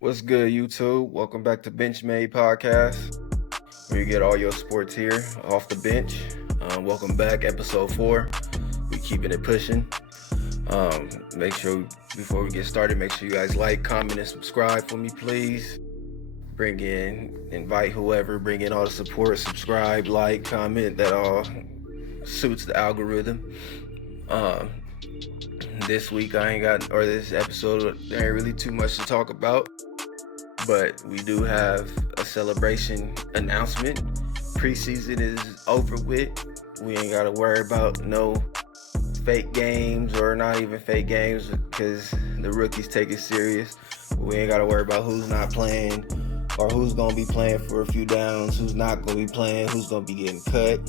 What's good, YouTube? Welcome back to Benchmade podcast, where you get all your sports here off the bench. Welcome back, Ep.4. We keeping it pushing. Make sure before we get started, make sure you guys like, comment, and subscribe for me, please. Invite whoever, bring in all the support, subscribe, like, comment. That all suits the algorithm. This week this episode, there ain't really too much to talk about. But we do have a celebration announcement. Preseason is over with. We ain't got to worry about no fake games or not even fake games because the rookies take it serious. We ain't got to worry about who's not playing or who's going to be playing for a few downs, who's not going to be playing, who's going to be getting cut.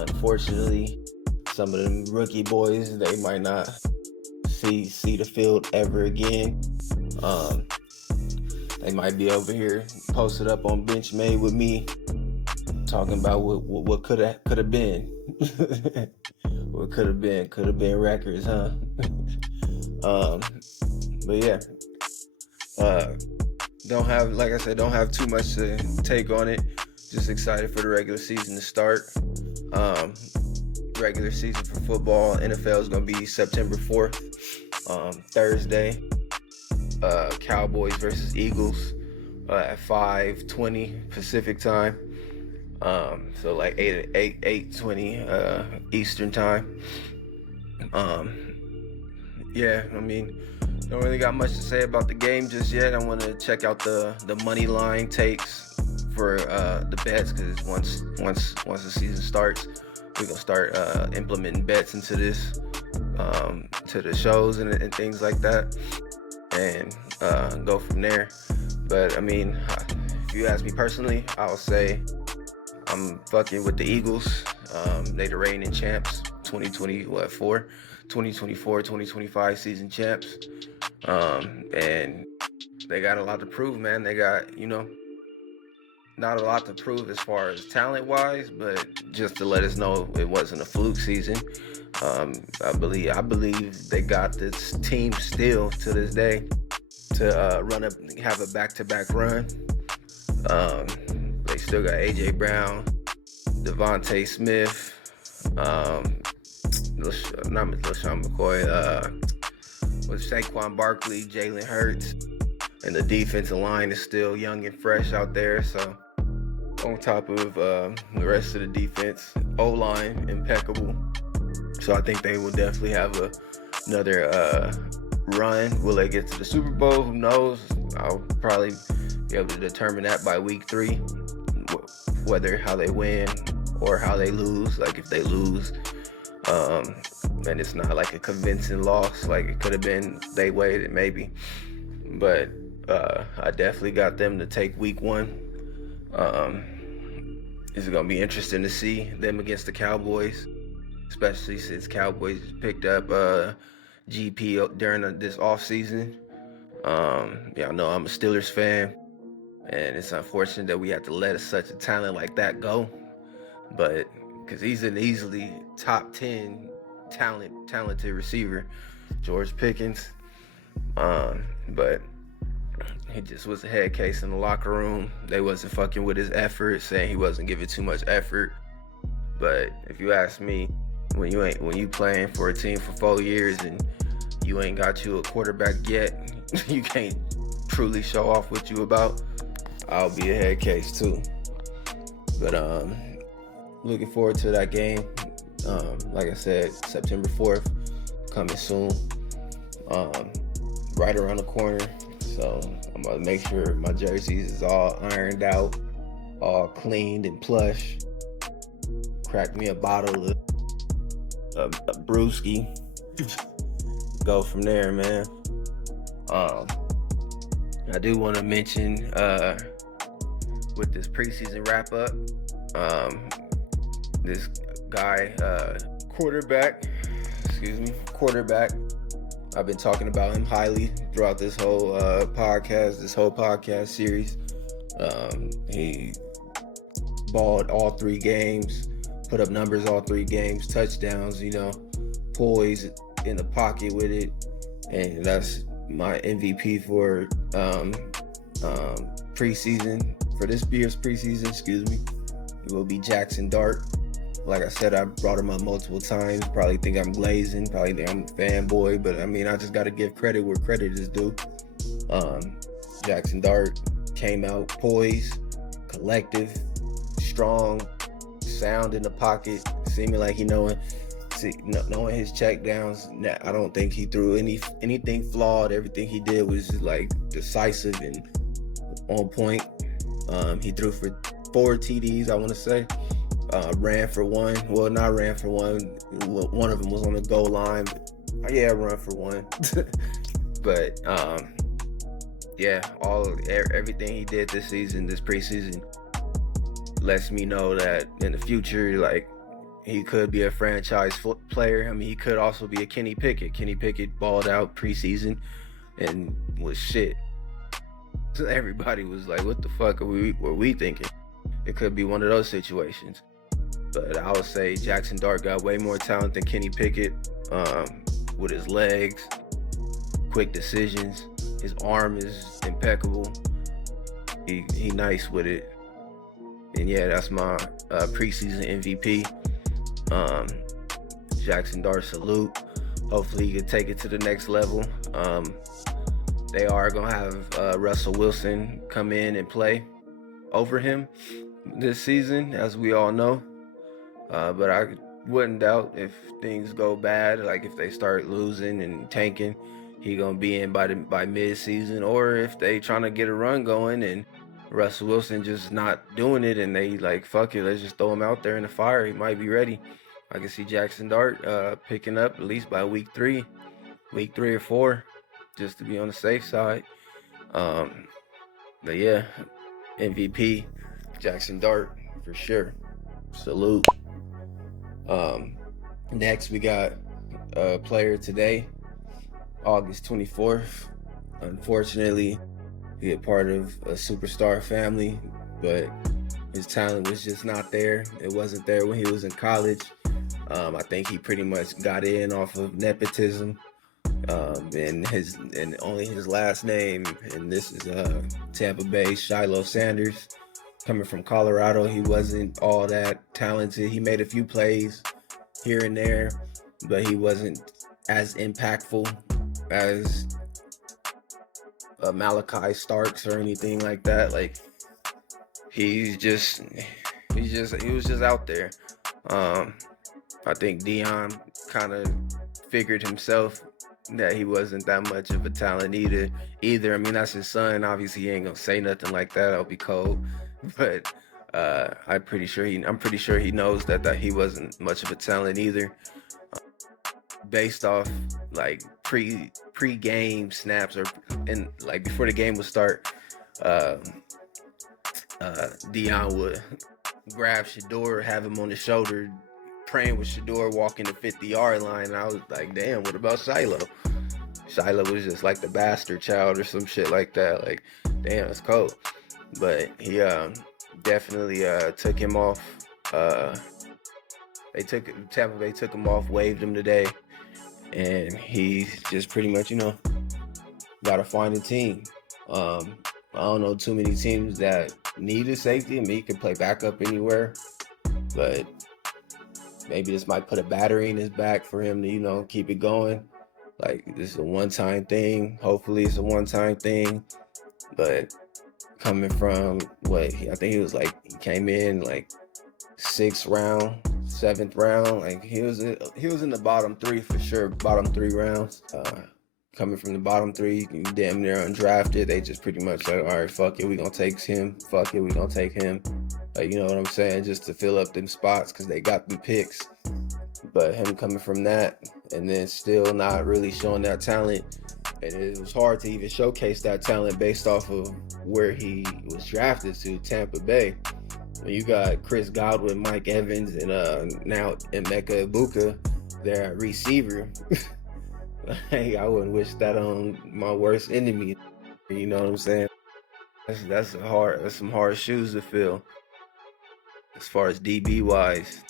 Unfortunately, some of them rookie boys, they might not see the field ever again. They might be over here posted up on Benchmade with me, talking about what could have been. What could have been records, huh? But yeah, don't have too much to take on it. Just excited for the regular season to start. Regular season for football, NFL is gonna be September 4th, Thursday. Cowboys versus Eagles at 5:20 Pacific time. So like 8:20 Eastern time. Yeah, I mean, don't really got much to say about the game just yet. I want to check out the money line takes for the bets, because once the season starts, we're gonna start implementing bets into this, to the shows and things like that, and go from there. But I mean, if you ask me personally, I'll say I'm fucking with the Eagles. They the reigning champs, 2024-2025 season champs. And they got a lot to prove, man. They got, not a lot to prove as far as talent wise, but just to let us know it wasn't a fluke season. I believe they got this team still to this day to have a back-to-back run. They still got AJ Brown, Devontae Smith, not LaShawn McCoy, with Saquon Barkley, Jalen Hurts, and the defensive line is still young and fresh out there. So on top of the rest of the defense, O-line impeccable. So I think they will definitely have another run. Will they get to the Super Bowl? Who knows? I'll probably be able to determine that by week 3, whether how they win or how they lose. Like if they lose, and it's not like a convincing loss, like it could have been they waited maybe. But I definitely got them to take week 1. It's gonna be interesting to see them against the Cowboys, especially since Cowboys picked up GP during this off season. Y'all know I'm a Steelers fan, and it's unfortunate that we have to let such a talent like that go. But because he's an easily top 10 talented receiver, George Pickens. But he just was a head case in the locker room. They wasn't fucking with his effort, saying he wasn't giving too much effort. But if you ask me, when you playing for a team for 4 years and you ain't got you a quarterback yet, you can't truly show off what you about. I'll be a head case too. But looking forward to that game. Like I said, September 4th coming soon. Right around the corner. So I'm gonna make sure my jerseys is all ironed out, all cleaned and plush. Crack me a bottle of a brewski. Go from there, man. I do want to mention with this preseason wrap up, this guy, quarterback. I've been talking about him highly throughout this whole podcast series. He balled all 3 games, put up numbers all 3 games, touchdowns, poised in the pocket with it, and that's my MVP for preseason, for this year's preseason, excuse me, it will be Jackson Dart. Like I said, I brought him up multiple times. Probably think I'm glazing, probably think I'm a fanboy, but I mean, I just got to give credit where credit is due. Jackson Dart came out poised, collective, strong, sound in the pocket, seeming like he knowing his check downs. I don't think he threw anything flawed. Everything he did was like decisive and on point. He threw for 4 TDs, I want to say. Ran for one. Well, not ran for one. One of them was on the goal line. But, yeah, run for one. But yeah, everything he did this season, this preseason, lets me know that in the future, like, he could be a franchise player. I mean, he could also be a Kenny Pickett. Kenny Pickett balled out preseason and was shit. So everybody was like, what the fuck were we thinking? It could be one of those situations. But I would say Jackson Dart got way more talent than Kenny Pickett, with his legs, quick decisions. His arm is impeccable. He nice with it. And yeah, that's my preseason MVP. Jackson Dart, salute. Hopefully he can take it to the next level. They are going to have Russell Wilson come in and play over him this season, as we all know. But I wouldn't doubt if things go bad, like if they start losing and tanking, he gonna be in by mid-season, or if they trying to get a run going and Russell Wilson just not doing it and they like, fuck it, let's just throw him out there in the fire. He might be ready. I can see Jackson Dart picking up at least by week 3 or 4, just to be on the safe side. But yeah, MVP Jackson Dart for sure. Salute. Next we got a player today, August 24th. Unfortunately, he a part of a superstar family, but his talent was just not there. It wasn't there when he was in college. I think he pretty much got in off of nepotism, and only his last name. And this is Tampa Bay Shiloh Sanders, coming from Colorado. He wasn't all that talented. He made a few plays here and there, but he wasn't as impactful as Malachi Starks or anything like that. Like, he was just out there. I think Dion kind of figured himself that he wasn't that much of a talent either. I mean, that's his son. Obviously, he ain't gonna say nothing like that. That'll be cold. But I'm pretty sure he knows that he wasn't much of a talent either. Based off like pre-game snaps and like before the game would start, Dion would grab Shador, have him on his shoulder, praying with Shador walking the 50-yard line. And I was like, damn, what about Shiloh? Shiloh was just like the bastard child or some shit like that. Like, damn, it's cold. But he definitely took him off. Tampa Bay took him off, waived him today, and he's just pretty much, gotta find a team. I don't know too many teams that need a safety. I mean, he can play backup anywhere, but maybe this might put a battery in his back for him to, keep it going. Like, this is a one-time thing. Hopefully it's a one-time thing. But coming from I think he came in like 6th round, 7th round. Like, he was in the bottom 3 for sure. Bottom 3 rounds. Coming from the bottom 3, you damn near undrafted. They just pretty much like, all right, fuck it, we gonna take him. Fuck it, we gonna take him. Like, you know what I'm saying? Just to fill up them spots because they got them picks. But him coming from that and then still not really showing that talent, and it was hard to even showcase that talent based off of where he was drafted to, Tampa Bay. When you got Chris Godwin, Mike Evans, and now Emeka Egbuka, their receiver. Hey, I wouldn't wish that on my worst enemy. You know what I'm saying? That's some hard shoes to fill. As far as DB wise,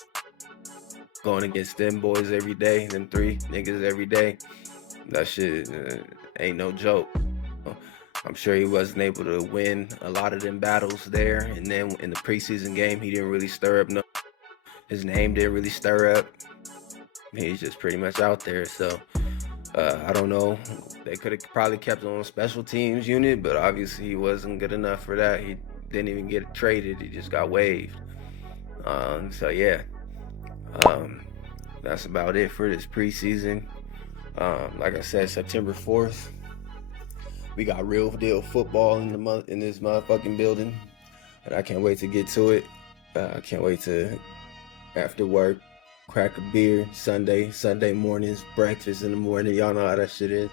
going against them boys every day, them 3 niggas every day, that shit ain't no joke. I'm sure he wasn't able to win a lot of them battles there, and then in the preseason game, he didn't really stir up. His name didn't really stir up. He's just pretty much out there. So I don't know. They could have probably kept him on a special teams unit, but obviously he wasn't good enough for that. He didn't even get traded. He just got waived. So yeah, that's about it for this preseason. Like I said, September 4th, we got real deal football in this motherfucking building, and I can't wait to get to it. I can't wait to, after work, crack a beer. Sunday mornings, breakfast in the morning. Y'all know how that shit is.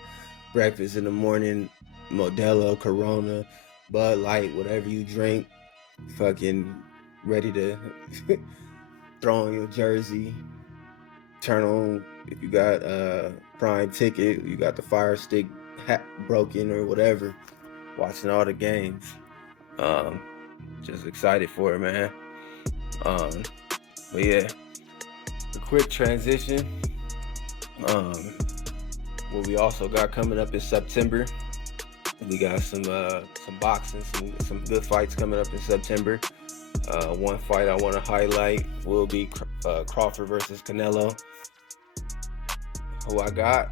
Breakfast in the morning, Modelo, Corona, Bud Light, whatever you drink. Fucking ready to throw on your jersey. Turn on, if you got Prime ticket, you got the Fire Stick hat broken or whatever. Watching all the games. Just excited for it, man. But yeah, a quick transition. What we also got coming up in September, we got some boxing, some good fights coming up in September. One fight I want to highlight will be Crawford versus Canelo. Who I got?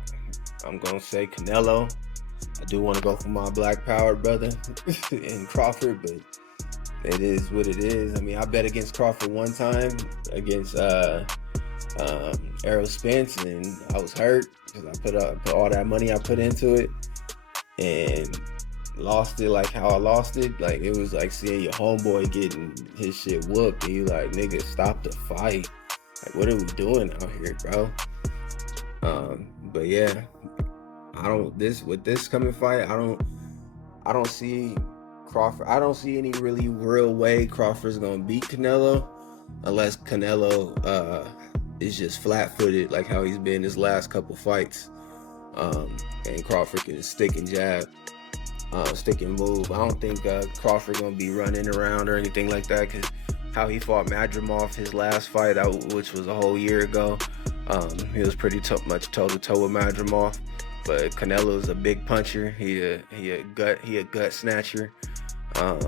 I'm gonna say Canelo. I do want to go for my Black Power brother in Crawford, but it is what it is. I mean, I bet against Crawford one time against Errol Spence, and I was hurt because I put all that money I put into it and lost it like how I lost it. Like, it was like seeing your homeboy getting his shit whooped and you like, nigga, stop the fight. Like, what are we doing out here, bro? But yeah, with this coming fight, I don't see Crawford. I don't see any really real way Crawford's gonna beat Canelo unless Canelo is just flat-footed like how he's been his last couple fights. And Crawford can stick and jab, stick and move. I don't think Crawford gonna be running around or anything like that, because how he fought Madrimov his last fight, which was a whole year ago, he was pretty much toe-to-toe with Madrimov. But Canelo's a big puncher. He a gut snatcher. I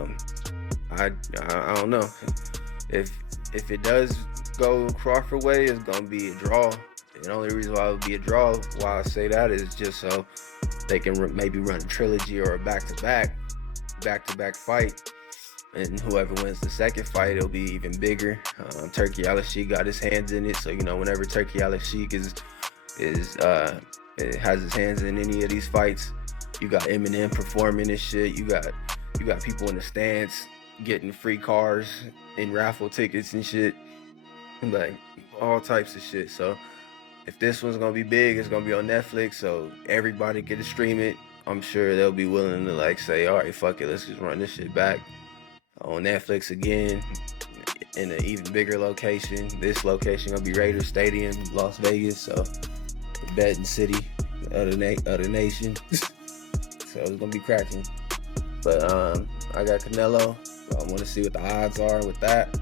don't know. If it does go Crawford way, it's gonna be a draw. And the only reason why it would be a draw, why I say that, is just so they can maybe run a trilogy or a back-to-back fight, and whoever wins the second fight, it'll be even bigger. Turkey Al-Sheikh got his hands in it, so whenever Turkey Al-Sheikh has his hands in any of these fights, you got Eminem performing and shit. You got people in the stands getting free cars and raffle tickets and shit, and like all types of shit. So if this one's gonna be big, it's gonna be on Netflix, so everybody get to stream it. I'm sure they'll be willing to like say, all right, fuck it, let's just run this shit back on Netflix again in an even bigger location. This location gonna be Raiders Stadium, Las Vegas, so the betting city of the nation. So it's gonna be cracking. But I got Canelo. I want to see what the odds are with that,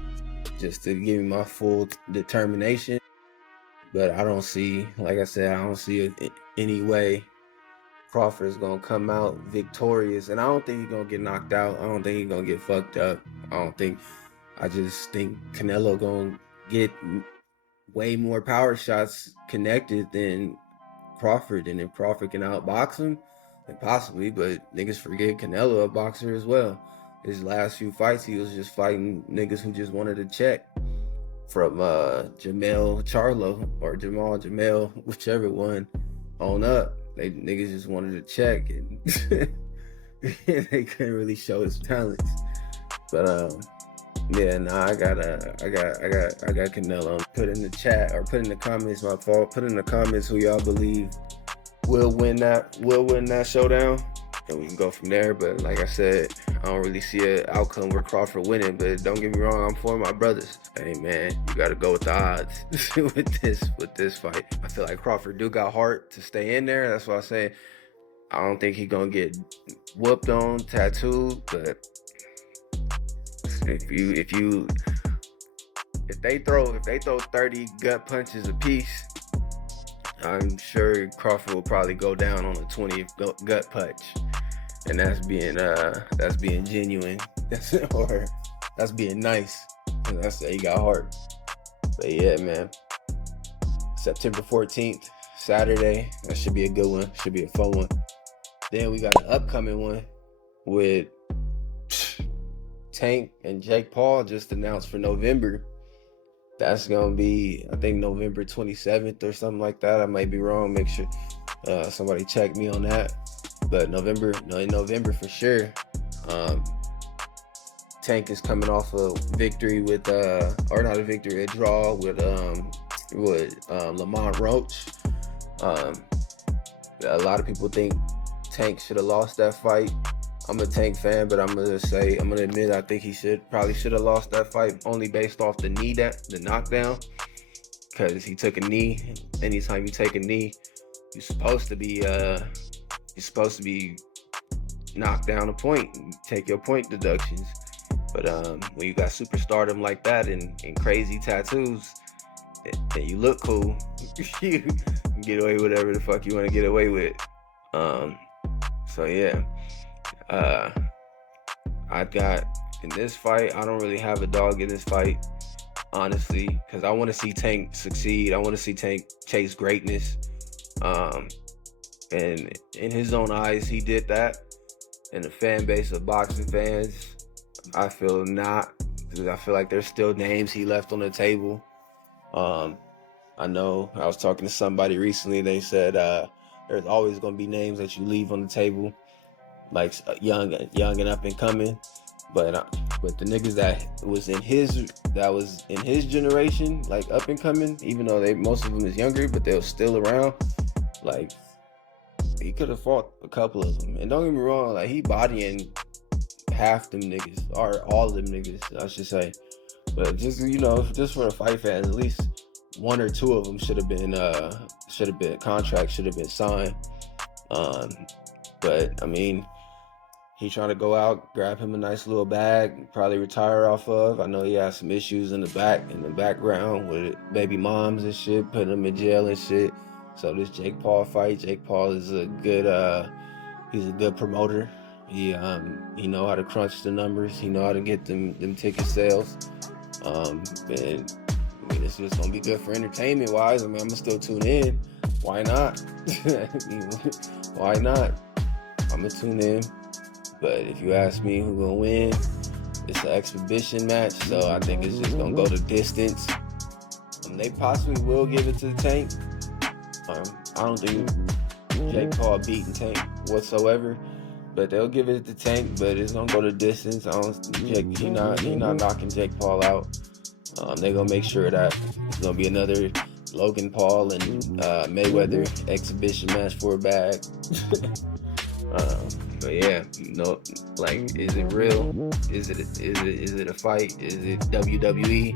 just to give me my full determination. But I don't see, like I said, I don't see any way Crawford's gonna come out victorious, and I don't think he's gonna get knocked out. I don't think he's gonna get fucked up. I just think Canelo gonna get way more power shots connected than Crawford, and if Crawford can outbox him, then possibly. But niggas forget Canelo a boxer as well. His last few fights, he was just fighting niggas who just wanted to check, from Jamal Jamel, whichever one on up. Niggas just wanted to check, and they couldn't really show his talents. But yeah, I got Canelo. Put in the chat, or put in the comments, my fault. Put in the comments who y'all believe will win that showdown, and we can go from there. But like I said, I don't really see an outcome where Crawford winning, but don't get me wrong, I'm for my brothers. Hey man, you gotta go with the odds with this fight. I feel like Crawford do got heart to stay in there. That's why I say I don't think he gonna get whooped on, tattooed. But if they throw 30 gut punches apiece, I'm sure Crawford will probably go down on the 20th gut punch, and that's being genuine, or that's being nice. And that's he got heart. But yeah, man. September 14th, Saturday. That should be a good one. Should be a fun one. Then we got an upcoming one with Tank and Jake Paul just announced for November. That's gonna be, I think, November 27th or something like that. I might be wrong. Make sure somebody check me on that. But in November for sure. Tank is coming off a victory with, or not a victory, a draw with Lamont Roach. A lot of people think Tank should have lost that fight. I'm a Tank fan, but I'm gonna admit I think he probably should have lost that fight only based off the knockdown, because he took a knee. Anytime you take a knee, you're supposed to be knocked down a point, and take your point deductions. But when you got superstardom like that and crazy tattoos, and you look cool, you can get away with whatever the fuck you want to get away with. So yeah. I got in this fight, I don't really have a dog in this fight, honestly, because I want to see Tank succeed. I want to see Tank chase greatness. And in his own eyes, he did that. And the fan base of boxing fans, I feel not, because I feel like there's still names he left on the table. I know I was talking to somebody recently. They said there's always going to be names that you leave on the table, like young and up and coming, but the niggas that was in his generation, like up and coming, even though most of them is younger, but they were still around. Like, he could have fought a couple of them, and don't get me wrong, like he bodying half them niggas, or all of them niggas, I should say. But just for the fight fans, at least one or two of them should have been contracts should have been signed. But I mean, he trying to go out, grab him a nice little bag, probably retire off of. I know he has some issues in the background with baby moms and shit, putting him in jail and shit. So this Jake Paul fight, Jake Paul is he's a good promoter. He know how to crunch the numbers. He know how to get them ticket sales. And I mean, it's just gonna be good for entertainment wise. I mean, I'm gonna still tune in. Why not? Why not? I'm gonna tune in. But if you ask me who gonna win, it's an exhibition match, so I think it's just gonna go the distance. They possibly will give it to the Tank. I don't think Jake Paul beating Tank whatsoever, but they'll give it to Tank. But it's gonna go the distance. He not knocking Jake Paul out. They're gonna make sure that it's gonna be another Logan Paul and Mayweather exhibition match for a bag. But yeah, like, is it real? Is it a fight? Is it WWE?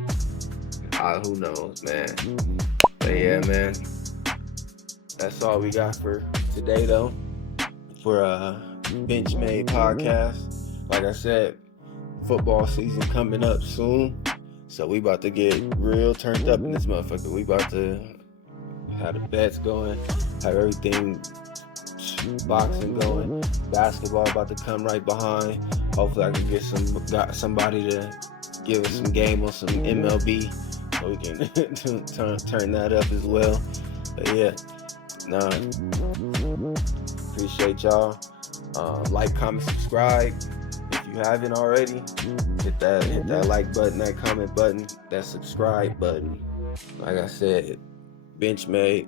Who knows, man. But yeah, man, that's all we got for today, though, for Benchmade podcast. Like I said, football season coming up soon, so we about to get real turned up in this motherfucker. We about to have the bets going, have everything, boxing going, basketball about to come right behind. Hopefully I can get somebody to give us some game on some MLB, so we can turn that up as well. But yeah, appreciate y'all. Like, comment, subscribe if you haven't already. Hit that like button, that comment button, that subscribe button. Like I said, Benchmade.